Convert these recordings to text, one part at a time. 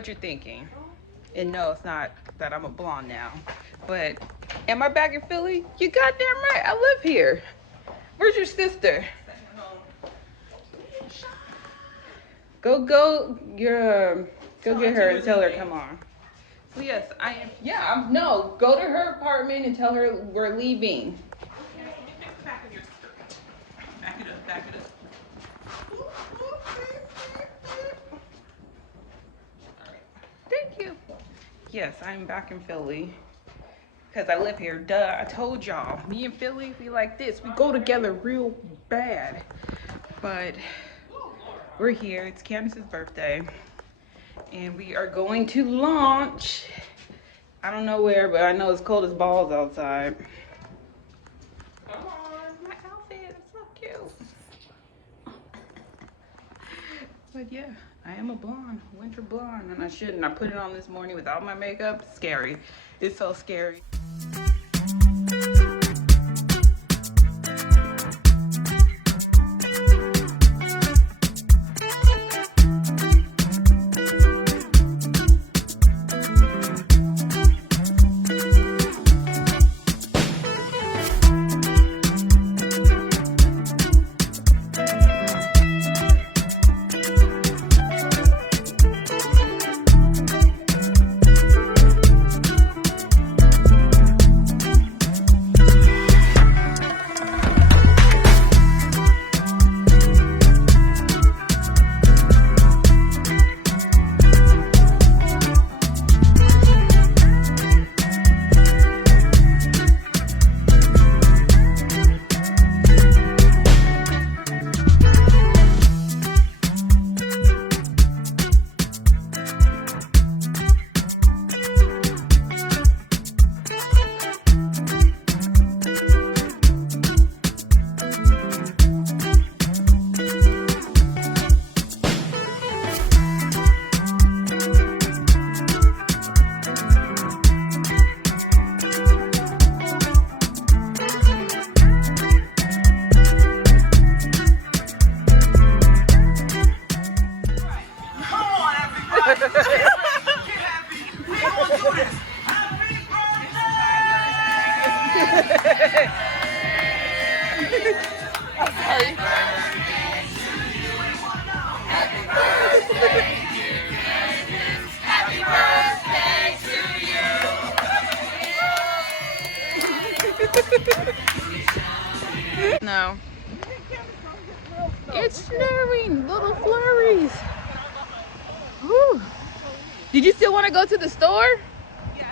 what you're thinking. And no, it's not that I'm a blonde now. But am I back in Philly? You goddamn right. I live here. Where's your sister? Go get her and tell her come on. So yes, I am. Yeah, no. Go to her apartment and tell her we're leaving. Back of your skirt. Back it up. Back it up. Thank you. Yes, I'm back in Philly because I live here. Duh, I told y'all. Me and Philly, we like this. We go together real bad. But we're here. It's Candace's birthday. And we are going to launch. I don't know where, but I know it's cold as balls outside. Come on, my outfit is so cute. But yeah, I am a blonde, winter blonde, and I shouldn't. I put it on this morning without my makeup. Scary. It's so scary. No. It's snowing, little flurries. Whew. Did you still want to go to the store? Yeah.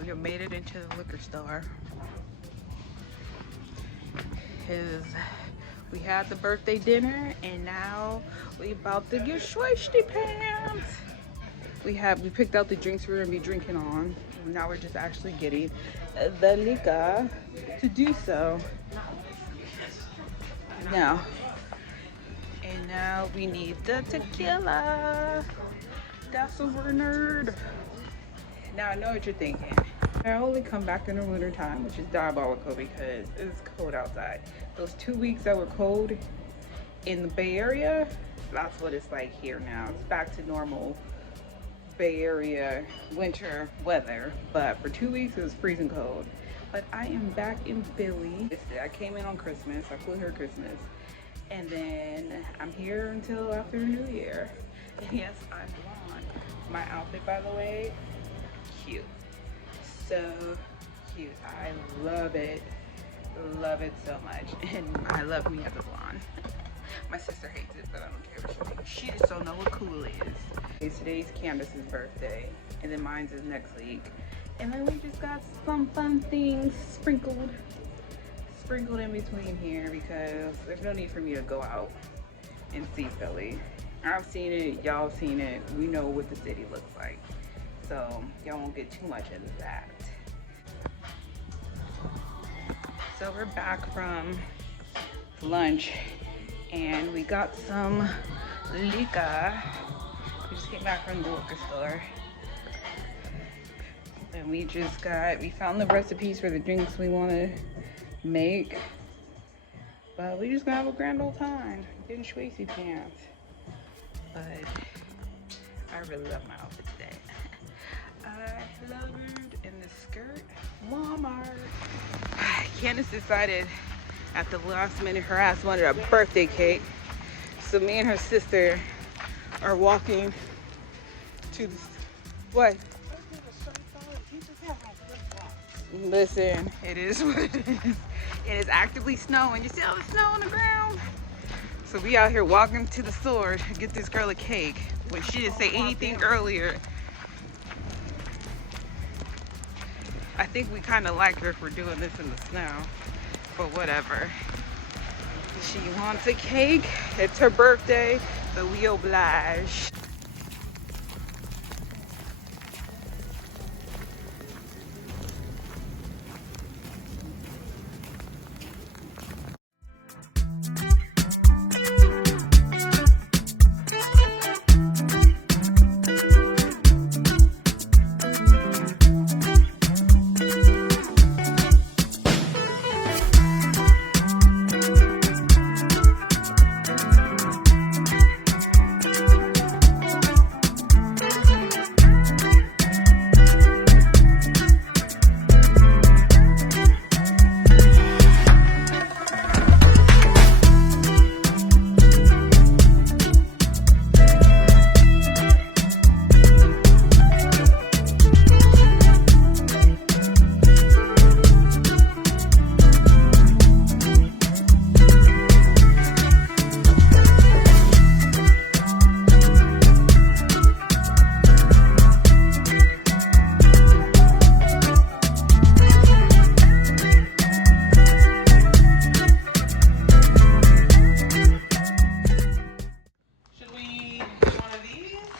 We have made it into the liquor store. We had the birthday dinner and now we about to get schwasty pants. We picked out the drinks we're gonna be drinking on. Now we're just actually getting the liquor to do so. Now we need the tequila. That's what we're nerd. Now I know what you're thinking. I only come back in the winter time, which is diabolical because it's cold outside. Those 2 weeks that were cold in the Bay Area, that's what it's like here now. It's back to normal Bay Area winter weather, but for 2 weeks it was freezing cold. But I am back in Philly. I came in on Christmas. I flew here Christmas, and then I'm here until after New Year. And yes, I'm blonde. My outfit, by the way, cute. So cute. I love it so much, and I love me as a blonde. My sister hates it, but I don't care what she thinks. She just don't know what cool is. Today's Candace's birthday, and then mine's is next week, and then we just got some fun things sprinkled in between here because there's no need for me to go out and see Philly. I've seen it, y'all seen it. We know what the city looks like, so y'all won't get too much into that. So we're back from lunch and we got some liquor. We just came back from the liquor store. And we found the recipes for the drinks we want to make. But we just gonna have a grand old time getting schwazy pants. But I really love my outfit today. I love it in the skirt. Walmart. Candace decided at the last minute her ass wanted a birthday cake. So me and her sister are walking to the, what? Listen, it is what it is. It is actively snowing. You see all the snow on the ground? So we out here walking to the store to get this girl a cake when she didn't say anything earlier. I think we kind of like her for doing this in the snow, but whatever. She wants a cake. It's her birthday, so we oblige.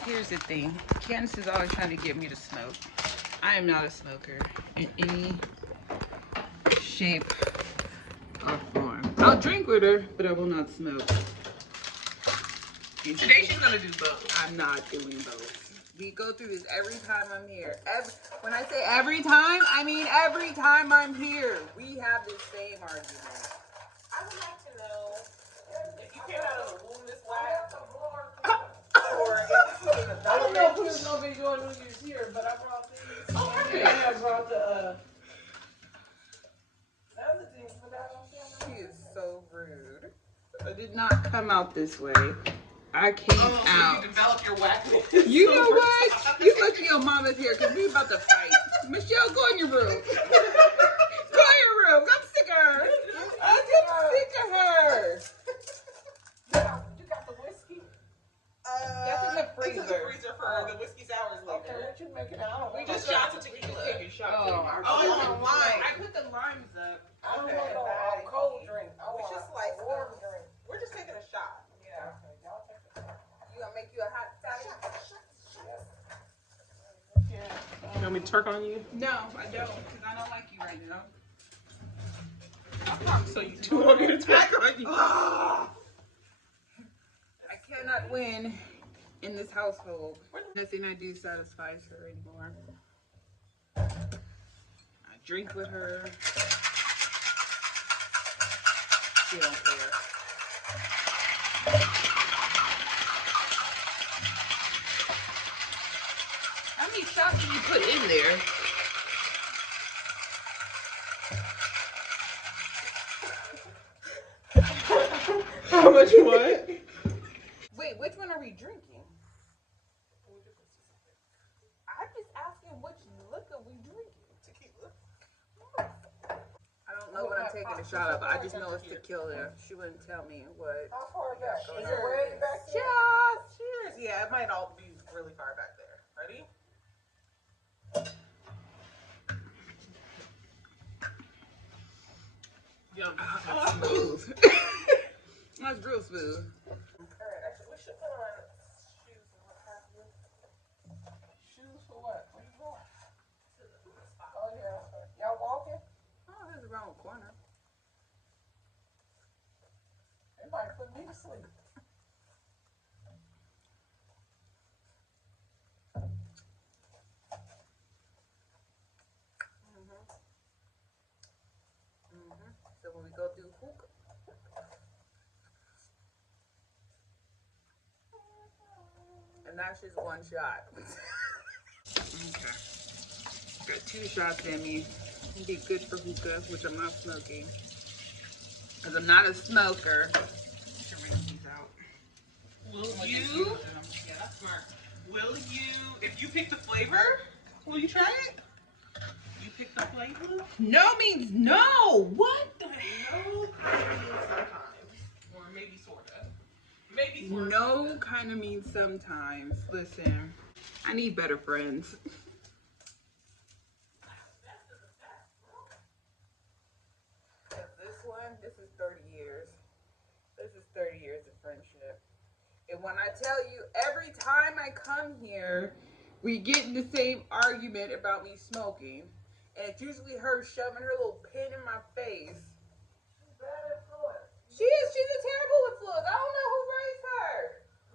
Here's the thing. Candace is always trying to get me to smoke. I am not a smoker in any shape or form. I'll drink with her, but I will not smoke. Today she's gonna do both. I'm not doing both. We go through this every time I'm here. When I say every time, I mean every time I'm here. We have the same argument. I would like to know if you came out of the womb this way, or if this was an adult. I don't know if there's no video on New Year's here, but I brought these. Oh, perfect. Yeah, I brought the other things, but I don't She is so rude. I did not come out this way. I came So out. you develop your whackness. You know what? You lucky your mama's here because we about to fight. Michelle, go in your room. Go in your room. I'm sick of her. I'm sick of her. You got the whiskey? That's in the It's in the freezer. freezer for the whiskey sours Okay, later. let you make it. I don't We want just shots of tequila. Oh, Oh, you want wine? I put the limes up. I don't Okay. want no cold drink. I We want just like a warm drink. We're just taking a shot. Yeah. Okay, y'all take a shot. You gonna make you a hot toddy? You want me to turk on you? No, I don't, because I don't like you right now. So you do want me to turk on you? I cannot win in this household. Nothing I do satisfies her anymore. I drink with her. She don't care. How many shots did you put in there? How much what? Wait, which one are we drinking? I'm just asking which liquor we drinking. Tequila. I don't know what I'm taking a shot of. I just know it's tequila. She wouldn't tell me what. How far back? Cheers. Is it way back there? Cheers. Cheers. Yeah, it might all be really far back there. Ready? Yum. That's smooth. That's real smooth. Alright, actually, we should put on shoes and what have you. Shoes for what? Where you going? Oh, yeah. Y'all walking? Oh, this is around the corner. They might put me to sleep. that's just one shot. Okay. Got 2 shots in me. It'd be good for hookah, which I'm not smoking. Because I'm not a smoker. Should rinse these out. Will you? Yeah, that's smart. Will you, if you pick the flavor, will you try it? You pick the flavor? No means no. What the No, kind of means sometimes. Or maybe sort of. Maybe sort of. No kind of means sometimes. Listen, I need better friends. This is 30 years. This is 30 years of friendship. And when I tell you, every time I come here, we get in the same argument about me smoking. And it's usually her shoving her little pin in my face. She's bad influence. She is. She's a terrible influence. I don't know who raised her.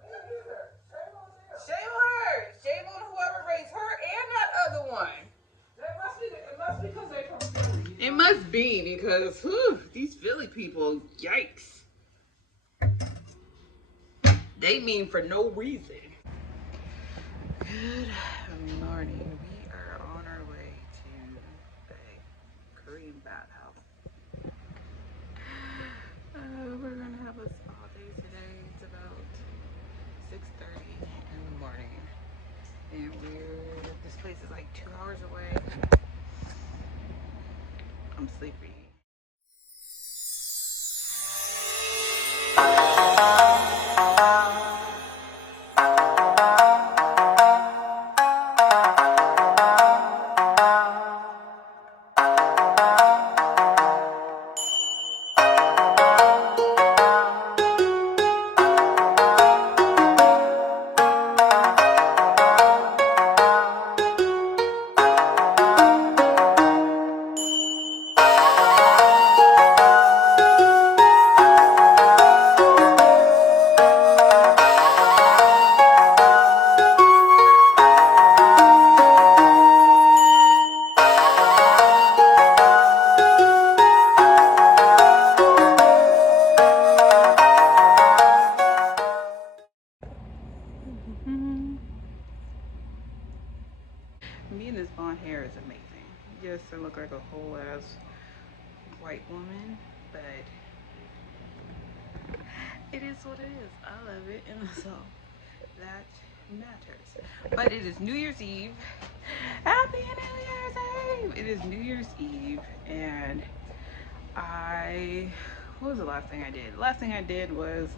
Me neither. Shame on them. Shame on her. Shame on whoever raised her and that other one. It must be because they're from Philly. It must be because these Philly people, yikes. They mean for no reason. Good morning. We are on our way to a Korean bathhouse. We're gonna have a spa day today. It's about 6:30 in the morning, and this place is like 2 hours away. I'm sleepy. Me and this blonde hair is amazing. Yes, I look like a whole ass white woman, but it is what it is. I love it, and so that matters. But it is New Year's Eve. Happy New Year's Eve! It is New Year's Eve, and what was the last thing I did? The last thing I did was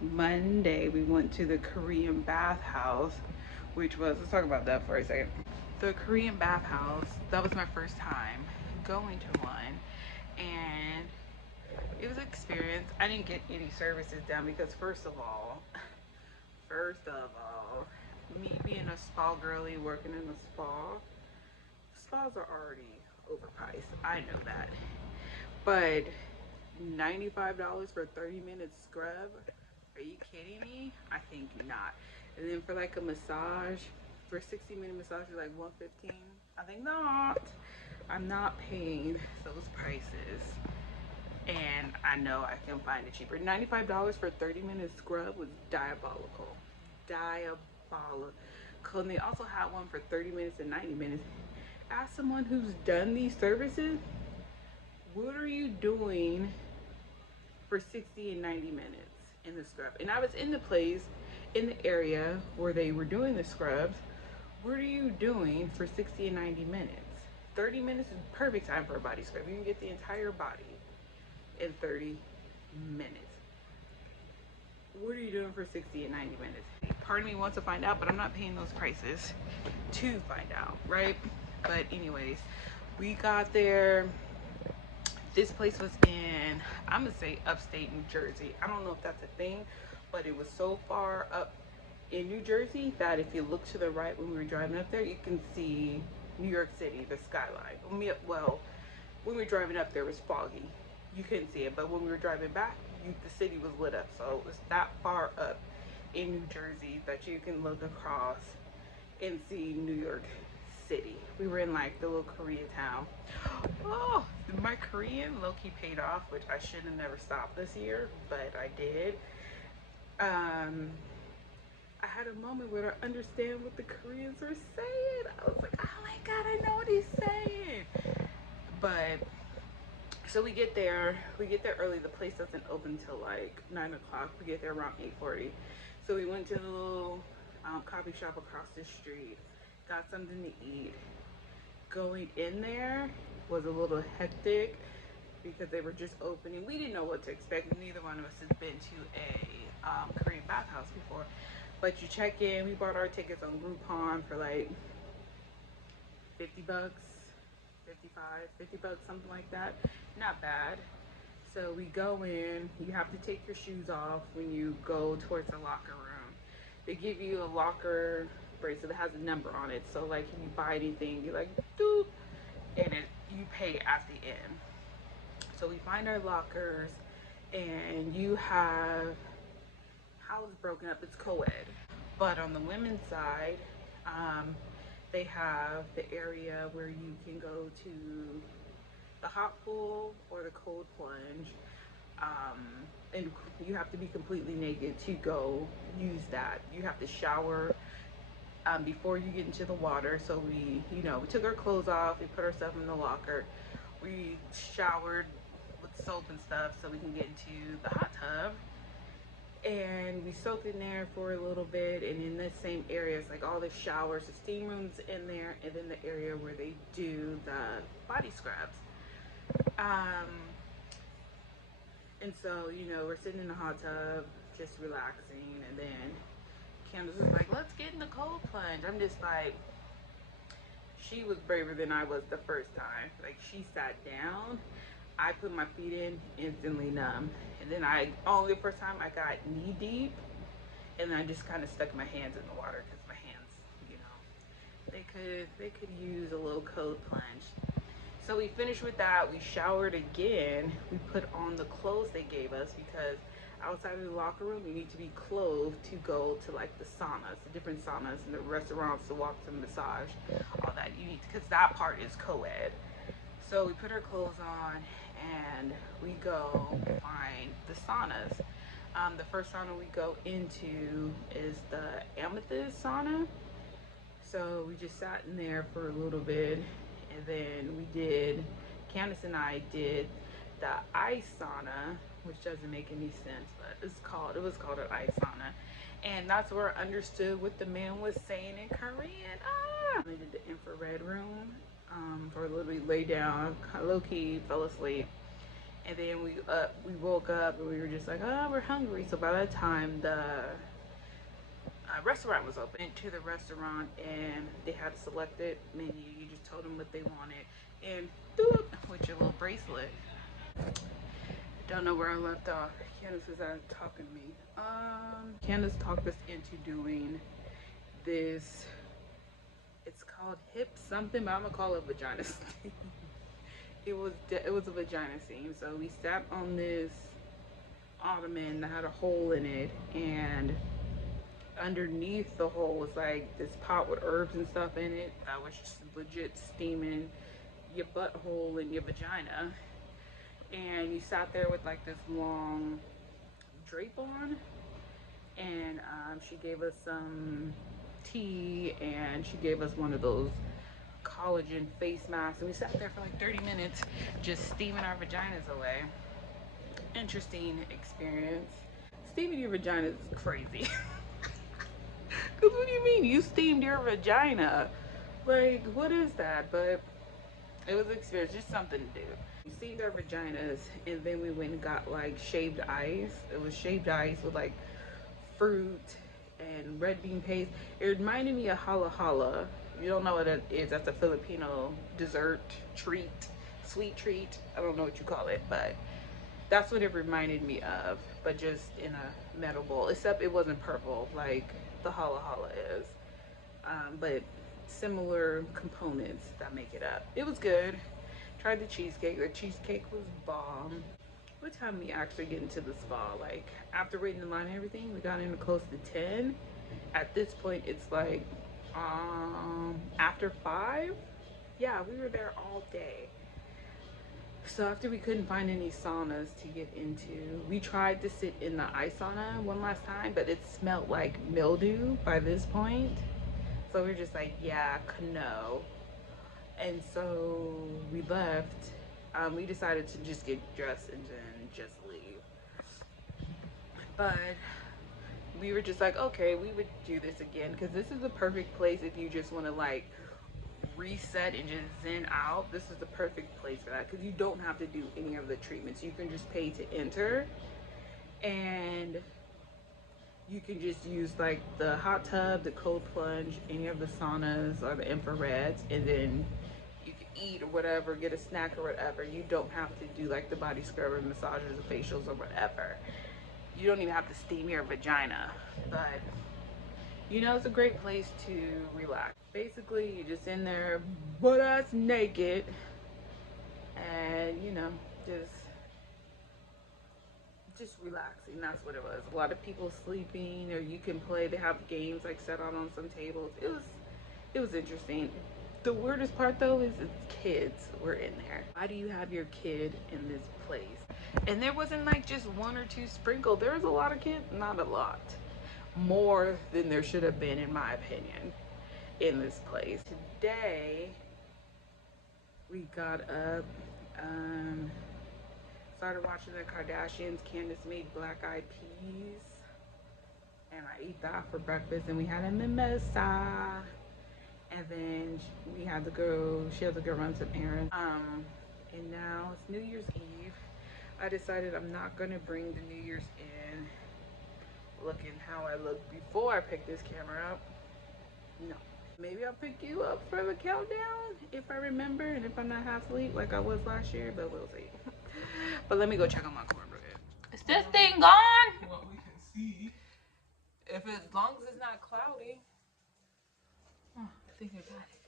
Monday, we went to the Korean bathhouse, which was, let's talk about that for a second. The Korean bathhouse, that was my first time going to one, and it was an experience. I didn't get any services done because first of all, me being a spa girly working in a spas are already overpriced. I know that. But $95 for a 30-minute scrub? Are you kidding me? I think not. And then for like a massage, for a 60-minute massage is like $115. I think not. I'm not paying those prices. And I know I can find it cheaper. $95 for a 30-minute scrub was diabolical. Diabolical. And they also had one for 30 minutes and 90 minutes. As someone who's done these services, what are you doing for 60 and 90 minutes in the scrub? And I was in the place, in the area where they were doing the scrubs. What are you doing for 60 and 90 minutes? 30 minutes is perfect time for a body scrub. You can get the entire body in 30 minutes. What are you doing for 60 and 90 minutes? Part of me wants to find out, but I'm not paying those prices to find out, right? But anyways, we got there. This place was in, I'm gonna say upstate New Jersey. I don't know if that's a thing, but it was so far up in New Jersey that if you look to the right when we were driving up there, you can see New York City, the skyline. Well, when we were driving up there, it was foggy. You couldn't see it, but when we were driving back, the city was lit up. So it was that far up in New Jersey that you can look across and see New York City. We were in like the little Koreatown. Oh, my Korean low-key paid off, which I should have never stopped this year, but I did. I had a moment where I understand what the Koreans were saying. I was like, oh my god, I know what he's saying. But so we get there early. The place doesn't open till like 9 o'clock. We get there around 8:40. So we went to the little coffee shop across the street, got something to eat. Going in there was a little hectic because they were just opening. We didn't know what to expect. Neither one of us has been to a Korean bathhouse before. But you check in. We bought our tickets on Groupon for like 50 bucks, 55, 50 bucks, something like that. Not bad. So we go in. You have to take your shoes off when you go towards the locker room. They give you a locker bracelet that has a number on it. So like if you buy anything, you like doop, and you pay at the end. So we find our lockers, and you have how it's broken up. It's co-ed, but on the women's side, um, they have the area where you can go to the hot pool or the cold plunge, um, and you have to be completely naked to go use that. You have to shower before you get into the water. So we took our clothes off, we put ourselves in the locker, we showered with soap and stuff so we can get into the hot tub. And we soaked in there for a little bit, and in that same area, it's like all the showers, the steam rooms in there, and then the area where they do the body scrubs. Um, and so, we're sitting in the hot tub, just relaxing, and then Candace was like, let's get in the cold plunge. I'm just like, she was braver than I was the first time. Like, she sat down, I put my feet in, instantly numb. And then the first time I got knee deep, and then I just kind of stuck my hands in the water because my hands, they could use a little cold plunge. So we finished with that. We showered again. We put on the clothes they gave us because outside of the locker room, you need to be clothed to go to like the saunas, the different saunas and the restaurants to walk to massage, all that. You need because that part is co-ed. So we put our clothes on and we go find the saunas. The first sauna we go into is the amethyst sauna. So we just sat in there for a little bit, and then Candace and I did the ice sauna, which doesn't make any sense, but it was called an ice sauna. And that's where I understood what the man was saying in Korean. I did the infrared room, for a little bit, lay down, low key, fell asleep. And then we woke up and we were just like, oh, we're hungry. So by that time, the restaurant was open. To the restaurant and they had a selected menu. You just told them what they wanted, and doop, with your little bracelet. Don't know where I left off. Candace was talking to me. Candace talked us into doing this. It's called hip something, but I'm gonna call it vagina steam. It was a vagina steam. So we sat on this ottoman that had a hole in it, and underneath the hole was like this pot with herbs and stuff in it that was just legit steaming your butthole and your vagina. And you sat there with like this long drape on, and she gave us some tea, and she gave us one of those collagen face masks, and we sat there for like 30 minutes just steaming our vaginas away. Interesting experience. Steaming your vagina is crazy. Because what do you mean? You steamed your vagina. Like, what is that? But it was an experience, just something to do. We steamed our vaginas, and then we went and got like shaved ice. It was shaved ice with like fruit and red bean paste. It reminded me of hala hala. You don't know what that is. That's a Filipino dessert treat, sweet treat. I don't know what you call it, but that's what it reminded me of, but just in a metal bowl. Except it wasn't purple like the hala hala is, but similar components that make it up. It was good. Tried the cheesecake. The cheesecake was bomb. What time we actually get into the spa? Like after waiting in line and everything, we got in close to 10. At this point, it's like after 5. Yeah, we were there all day. So after we couldn't find any saunas to get into, we tried to sit in the ice sauna one last time, but it smelled like mildew by this point. So we're just like, yeah, no. And so we left. We decided to just get dressed and then just leave. But we were just like, okay, we would do this again because this is the perfect place if you just want to like reset and just zen out. This is the perfect place for that because you don't have to do any of the treatments. You can just pay to enter, and you can just use like the hot tub, the cold plunge, any of the saunas or the infrareds, and then you can eat or whatever, get a snack or whatever. You don't have to do like the body scrubber, massages, the facials or whatever. You don't even have to steam your vagina. But you know, it's a great place to relax. Basically, you're just in there butt ass naked and, you know, just relaxing. That's what it was. A lot of people sleeping, or you can play. They have games like set out on some tables. It was interesting. The weirdest part though is it's kids were in there. Why do you have your kid in this place? And there wasn't like just one or two sprinkled. There was a lot of kids, not a lot. More than there should have been, in my opinion, in this place. Today, we got up, started watching the Kardashians. Candace made black-eyed peas, and I ate that for breakfast. And we had a mimosa, and then we had to go. She had to go run some errands. And now it's New Year's Eve. I decided I'm not gonna bring the New Year's in looking how I looked before I picked this camera up. No. Maybe I'll pick you up for the countdown if I remember and if I'm not half asleep like I was last year, but we'll see. But let me go check on my cornbread. Is this thing gone? What we can see. If as long as it's not cloudy. Oh, I think I got it.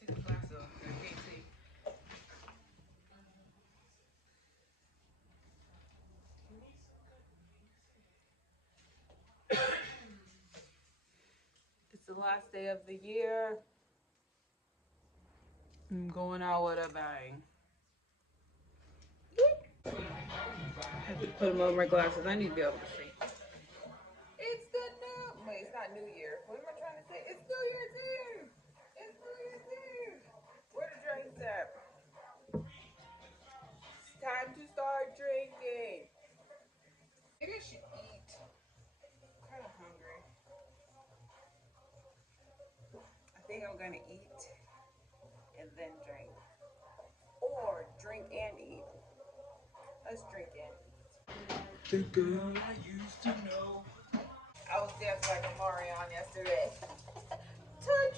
Take the glass off. I can't see. It's the last day of the year. I'm going out with a bang. I have to put them over my glasses. I need to be able to see. It's the new. Wait, it's not New Year. What am I trying to say? It's New Year's Eve. It's New Year's Eve. Where the drinks at? It's time to start drinking. Maybe I should eat. I'm kind of hungry. I think I'm gonna eat and then drink, or drink and eat. Let's drink and eat. The girl I used to know. I was dancing like a Marion yesterday. Touch.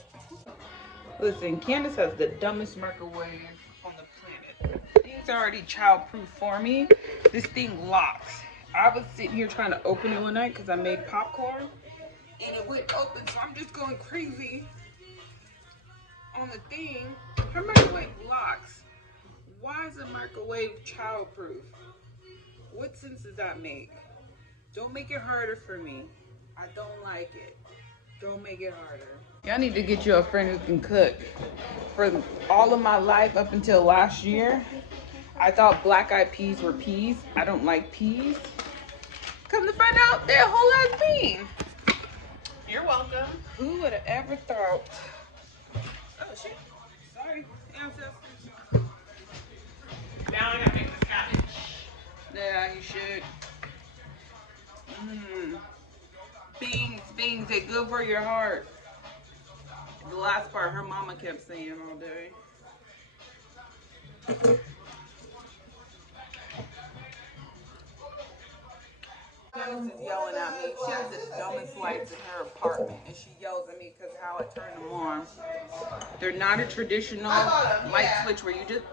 Listen, Candace has the dumbest microwave on the planet. Thing's already child-proof for me. This thing locks. I was sitting here trying to open it one night because I made popcorn, and it wouldn't open, so I'm just going crazy on the thing. Her microwave locks. Why is a microwave child-proof? What sense does that make? Don't make it harder for me. I don't like it. Don't make it harder. Y'all need to get you a friend who can cook. For all of my life up until last year, I thought black-eyed peas were peas. I don't like peas. Come to find out, they're a whole ass bean. You're welcome. Who would have ever thought? Oh shit. Sorry, ancestors. Now I gotta make this cabbage. Yeah, you should. Beans, they're good for your heart. The last part, her mama kept saying all day. Candace is yelling at me. She has the dumbest lights in her apartment, and she yells at me because how I turn them on. They're not a traditional light switch where you just...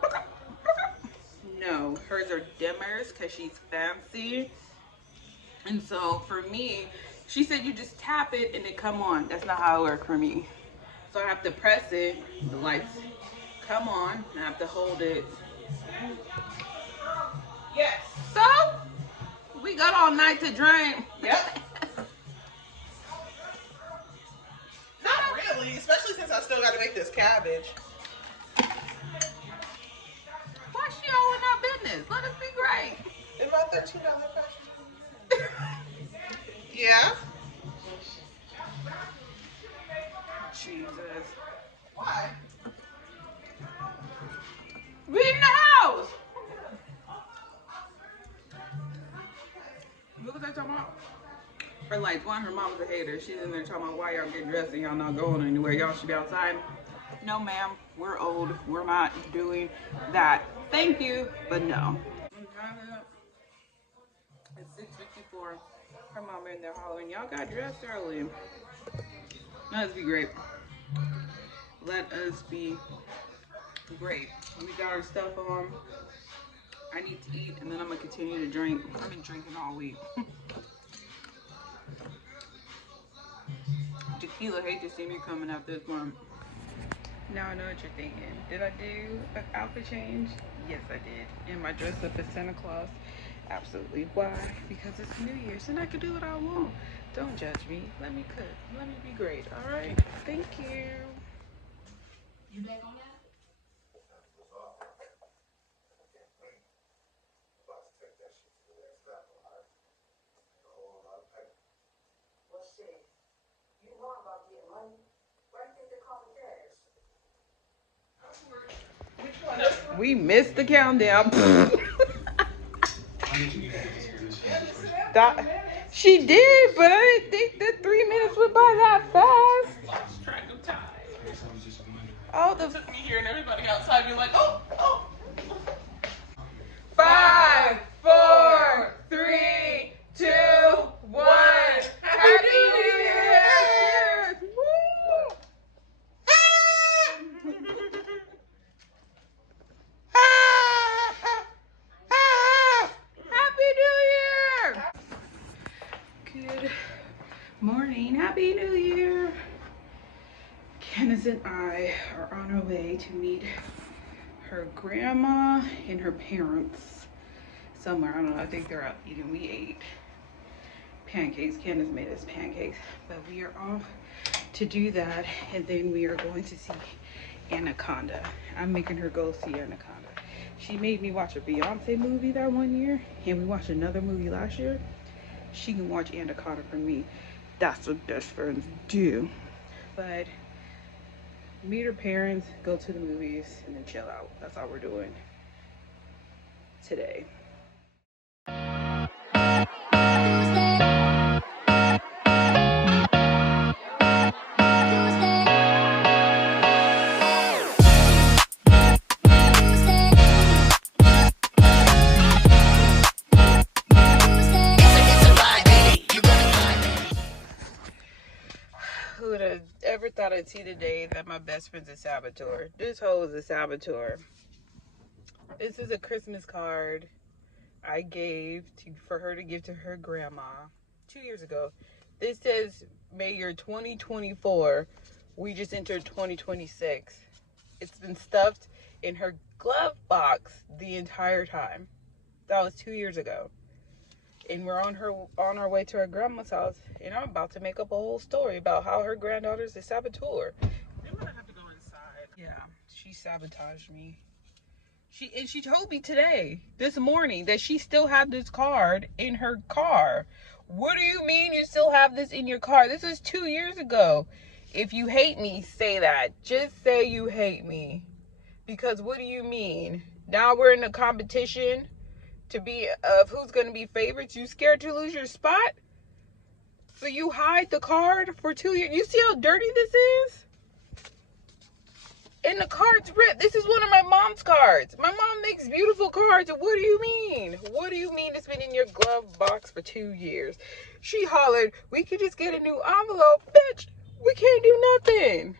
No, hers are dimmers because she's fancy. And so for me, she said you just tap it and it come on. That's not how it works for me. So I have to press it, the lights come on, and I have to hold it. Yes. So, we got all night to drink. Yep. Not really, especially since I still gotta make this cabbage. honest. Let us be great. In my $13 fashion. Yeah? Jesus. Why? We in the house. Look what they talking about. Her like one, her mom's a hater. She's in there talking about why y'all getting dressed and y'all not going anywhere. Y'all should be outside. No, ma'am. We're old. We're not doing that. Thank you, but no. It's 6:54. Her mom in there hollering, y'all got dressed early. Let us be great. Let us be great. We got our stuff on. I need to eat and then I'm gonna continue to drink. I've been drinking all week. Tequila, hate to see me coming out this month. Now I know what you're thinking. Did I do an outfit change? Yes, I did. Am I dressed up as Santa Claus? Absolutely. Why? Because it's New Year's and I can do what I want. Don't judge me. Let me cook. Let me be great. All right? Thank you. You back on that? We missed the countdown. She did, but I didn't think that 3 minutes went by that fast. Lost track of time. Oh, It took me here and everybody outside being like, oh, oh. 5, 4, 3, 2, 1. Happy New Year! Woo! Happy New Year! Good morning. Happy New Year. Candace and I are on our way to meet her grandma and her parents somewhere. I don't know. I think they're out eating. We ate pancakes. Candace made us pancakes. But we are off to do that. And then we are going to see Anaconda. I'm making her go see Anaconda. She made me watch a Beyonce movie that one year. And we watched another movie last year. She can watch Anaconda for me. That's what best friends do. But meet her parents, go to the movies, and then chill out. That's all we're doing today. Who would have ever thought I'd see the day that my best friend's a saboteur? This hoe is a saboteur. This is a Christmas card I gave for her to give to her grandma 2 years ago. This says, May your 2024. We just entered 2026. It's been stuffed in her glove box the entire time. That was 2 years ago. And we're on our way to her grandma's house, and I'm about to make up a whole story about how her granddaughter's a saboteur. We're gonna have to go inside. Yeah, she sabotaged me. She told me today, this morning, that she still had this card in her car. What do you mean you still have this in your car? This was 2 years ago. If you hate me, say that. Just say you hate me. Because what do you mean? Now we're in a competition to be of who's going to be favorites. You scared to lose your spot? So you hide the card for 2 years. You see how dirty this is? And the card's ripped. This is one of my mom's cards. My mom makes beautiful cards. What do you mean? What do you mean it's been in your glove box for 2 years? She hollered, we could just get a new envelope. Bitch, we can't do nothing.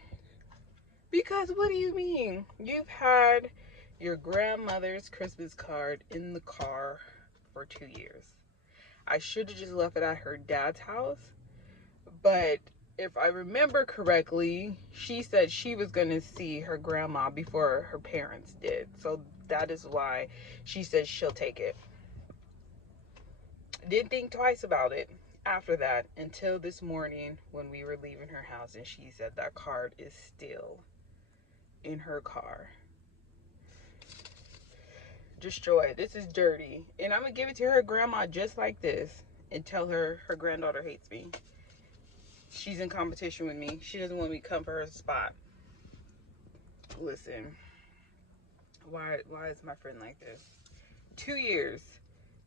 Because what do you mean? You've had your grandmother's Christmas card in the car for 2 years. I should have just left it at her dad's house. But if I remember correctly, she said she was going to see her grandma before her parents did. So that is why she said she'll take it. Didn't think twice about it after that until this morning when we were leaving her house and she said that card is still in her car. destroyed. This is dirty. And I'm gonna give it to her grandma just like this and tell her her granddaughter hates me. She's in competition with me. She doesn't want me to come for her spot. Listen, why is my friend like this? 2 years.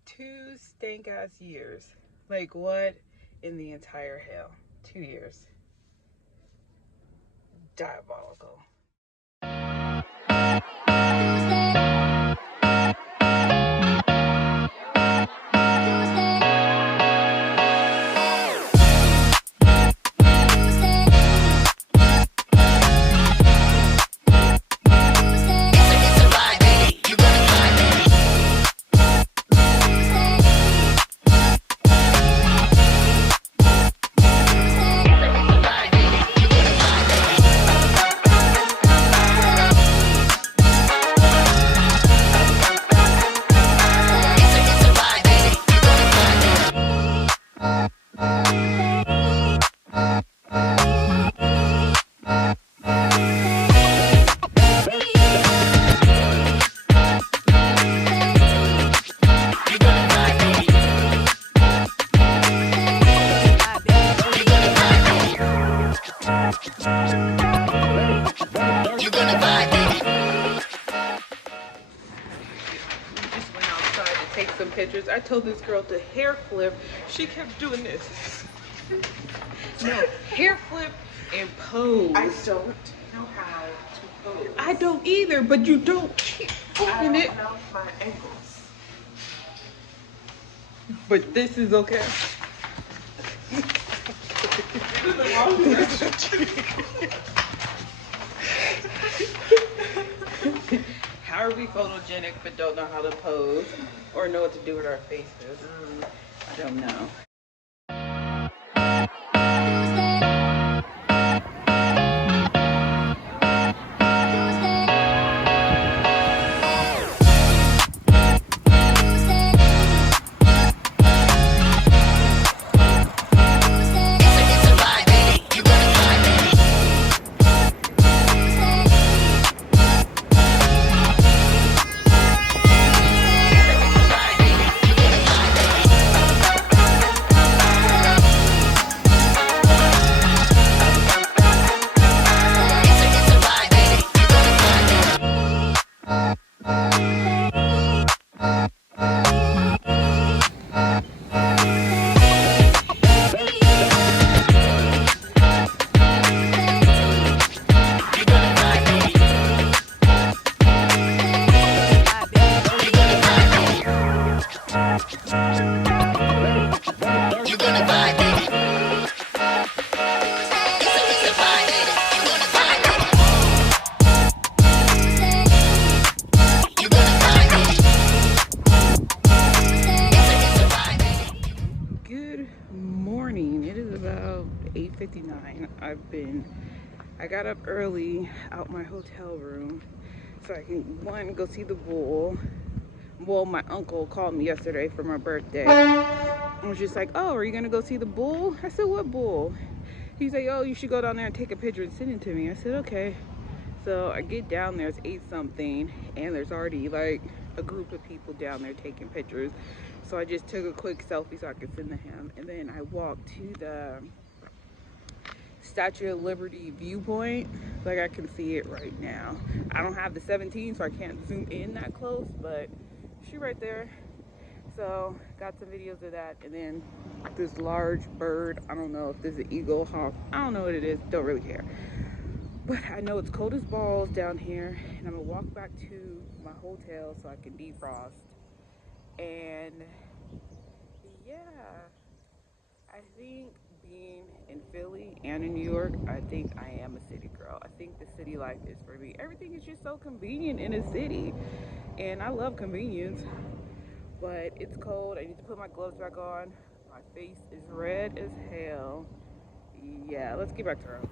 2 stank ass years. Like what in the entire hell? 2 years. Diabolical. Take some pictures. I told this girl to hair flip. She kept doing this. No, hair flip and pose. I don't know how to pose. I don't either, but you don't keep flipping it. I don't know my ankles. But this is okay. You're in the wrong direction. How are we photogenic but don't know how to pose or know what to do with our faces? I don't know. Good morning. It is about 8:59. I got up early out my hotel room so I can, one, go see the bull. Well, my uncle called me yesterday for my birthday. I was just like, oh, are you gonna go see the bull? I said, what bull? He's like, oh, you should go down there and take a picture and send it to me. I said, okay. So I get down there, it's 8 something, and there's already like a group of people down there taking pictures. So I just took a quick selfie so I could send to him. And then I walked to the Statue of Liberty viewpoint. Like I can see it right now. I don't have the 17, so I can't zoom in that close, but she's right there. So got some videos of that. And then this large bird, I don't know if this is an eagle, hawk, I don't know what it is, don't really care. But I know it's cold as balls down here, and I'm gonna walk back to my hotel so I can defrost. And yeah, I think being in Philly and in New York, I think I am a city girl. I think the city life is for me. Everything is just so convenient in a city, and I love convenience. But it's cold. I need to put my gloves back on. My face is red as hell. Yeah, let's get back to our hotel.